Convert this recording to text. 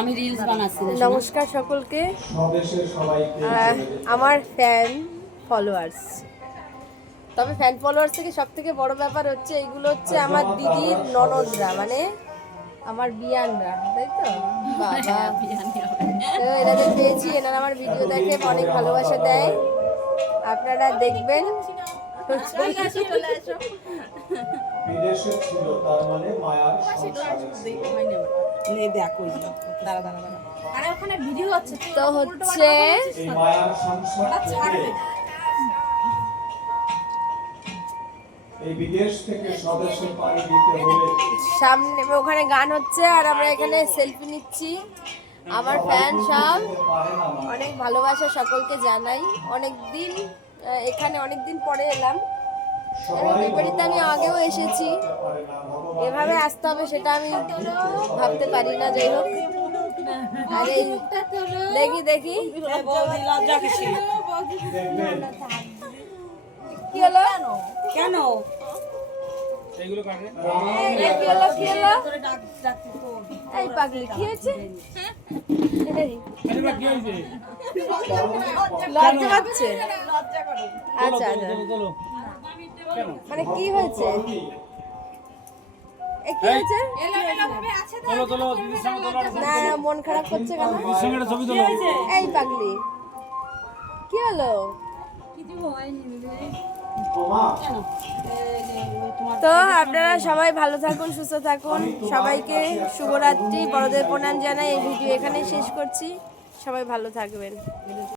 আমি রিলস বানাচ্ছি। নমস্কার সকলকে, আমার ফ্যান ফলোয়ার্স। তবে ফ্যান ফলোয়ার্স থেকে সব থেকে বড় ব্যাপার হচ্ছে এগুলো হচ্ছে আমার দিদির ননদরা, মানে আমার বিয়ানরা, তাই তো? বাবা, তো এনাদের পেয়েছি, এনারা আমার ভিডিও দেখে অনেক ভালোবাসা দেয়, আপনারা দেখবেন। বিদেশে ছিল তার মানে মায়ার তো হচ্ছে এই মায়ার সংসার থেকে এই বিদেশ থেকে স্বদেশে পাড়ি দিতে হলে সামনে ওখানে গান হচ্ছে আর আমরা এখানে সেলফি নিচ্ছি। আমার ফ্যান সব অনেক ভালোবাসা সকলকে জানাই। অনেকদিন এখানে অনেকদিন পরে এলাম, বিপরীতে আমি আগেও এসেছি, এভাবে আসতে হবে সেটা আমি ভাবতে পারি না। যাই হোক, আরে দেখি দেখি কি হলো, কেন এই পাগলি কি হয়েছে? লজ্জা পাচ্ছে? আচ্ছা আচ্ছা, মানে কি হয়েছে? কি হয়েছে? না মন খারাপ করছে কেন? এই পাগলি কি হলো? তো আপনারা সবাই ভালো থাকুন, সুস্থ থাকুন, সবাইকে শুভরাত্রি, বড়দের প্রণাম জানাই। এই ভিডিও এখানেই শেষ করছি, সবাই ভালো থাকবেন।